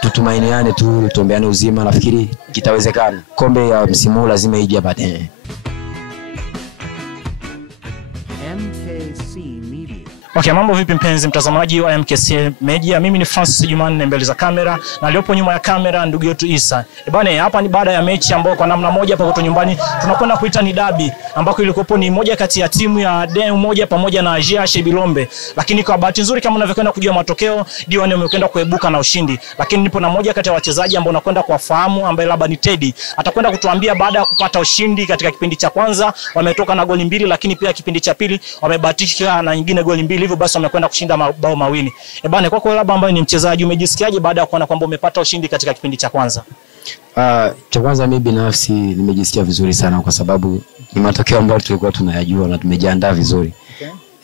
tutumainiane tu, tuombeane uzima, nafikiri kitawezekana. Kombe ya msimu lazima ije baadaye. Okay, mambo vipi mpenzi mtazamaji wa MKC Media? Mimi ni Francis Jumanne mbele za kamera na aliyopo nyuma ya kamera ndugu yetu Isa. Bwana, hapa ni baada ya mechi ambayo kwa namna moja hapa kwetu nyumbani tunakwenda kuita ni derby, ambako ilikopo ni moja kati ya timu ya D moja pamoja na GH Bilombe. Lakini kwa bahati nzuri kama unavyokwenda kujua matokeo, D1 wamekwenda kuebuka na ushindi. Lakini nipo na moja kati ya wachezaji ambao nakwenda kuwafahamu ambaye labda ni Teddy. Atakwenda kutuambia baada ya kupata ushindi katika kipindi cha kwanza wametoka na goli 2, lakini pia kipindi cha pili wamebahatika na nyingine goli 2, hivyo basi wamekwenda kushinda mabao mawili. Bwana, kwako labda ambaye ni mchezaji, umejisikiaje baada ya kuona kwamba umepata ushindi katika kipindi cha kwanza? Cha kwanza mimi binafsi nimejisikia vizuri sana kwa sababu ni matokeo ambayo tulikuwa tunayajua na tumejiandaa vizuri.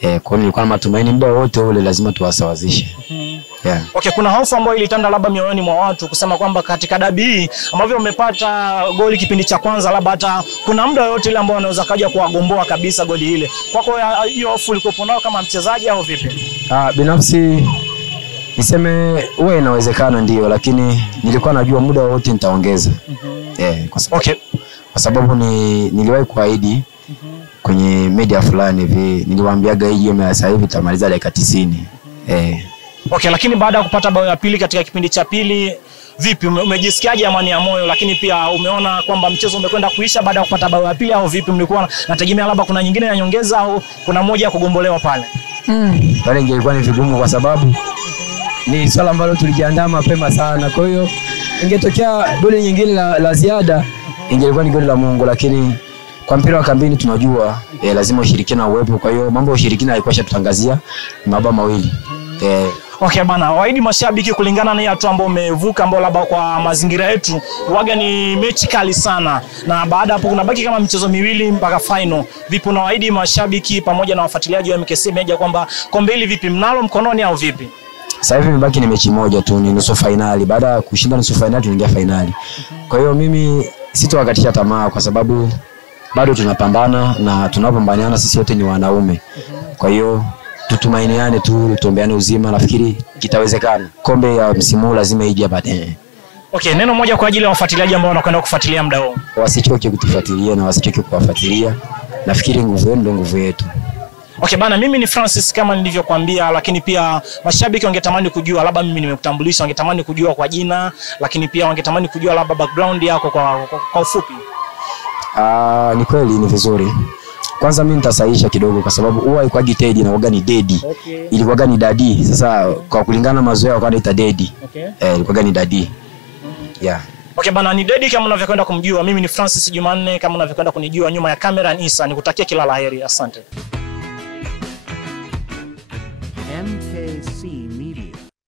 Kwa hiyo nilikuwa na matumaini muda wote ule lazima tuwasawazishe. Okay, kuna hofu ambayo ilitanda labda mioyoni mwa watu kusema kwamba katika dabi hii ambavyo umepata goli kipindi cha kwanza, labda hata kuna muda wote ile ambao unaweza kaja kuwagomboa kabisa goli ile. Kwako hiyo hofu ulikuwa nayo kama mchezaji au vipi? Binafsi niseme wewe inawezekana ndio, lakini nilikuwa najua muda wote nitaongeza. Kwa sababu niliwahi kuahidi kwenye media fulani hivi, niliwaambiaga hii game sasa hivi tutamaliza dakika 90. Okay, lakini baada ya kupata bao ya pili katika kipindi cha pili, vipi umejisikiaje amani ya moyo? Lakini pia umeona kwamba mchezo umekwenda kuisha baada ya kupata bao ya pili au vipi? Mlikuwa nategemea labda kuna nyingine ya nyongeza au kuna moja ya kugombolewa pale? Pale ingekuwa ni vigumu kwa sababu ni swala ambalo tulijiandaa mapema sana. Kwa hiyo ingetokea goli nyingine la ziada ingekuwa ni goli la Mungu, lakini kwa mpira wa kambini tunajua lazima ushirikiano uwepo. Kwa hiyo mambo ya ushirikiano haikuwa shatutangazia mabao mawili. Okay bana, waidi mashabiki kulingana na watu ambao umevuka ambao labda kwa mazingira yetu waga ni mechi kali sana, na baada hapo kuna baki kama michezo miwili mpaka final. Vipi na waidi mashabiki pamoja na wafuatiliaji wa MKC Media kwamba kombe hili vipi mnalo mkononi au vipi? Sasa hivi mbaki ni mechi moja tu, ni nusu finali. Baada ya kushinda nusu finali tunaingia finali. Kwa hiyo mimi sitowakatisha tamaa kwa sababu bado tunapambana na tunapambaniana, sisi wote ni wanaume. Kwa hiyo tutumainiane tu, tuombeane uzima, nafikiri kitawezekana. Kombe ya msimu lazima ije baadaye. Okay, neno moja kwa ajili ya wafuatiliaji ambao wanakwenda kufuatilia muda huu. Wasichoke kutufuatilia na wasichoke kuwafuatilia. Nafikiri nguvu yenu ndio nguvu yetu. Okay bana, mimi ni Francis kama nilivyokuambia, lakini pia mashabiki wangetamani kujua, labda mimi nimekutambulisha, wangetamani kujua kwa jina, lakini pia wangetamani kujua labda background yako kwa ufupi. Ni kweli ni vizuri. Kwanza mimi nitasahisha kidogo kwa sababu huwa haikuwa Teddy na huwa ni Daddy. Ilikuwa ni Daddy. Sasa kwa kulingana mazoea kwa anaita Daddy. Ilikuwa ni Daddy. Okay bana, ni Daddy kama unavyokwenda kumjua. Mimi ni Francis Jumanne kama unavyokwenda kunijua. Nyuma ya kamera ni Isa. Nikutakia kila laheri. Asante. MKC Media.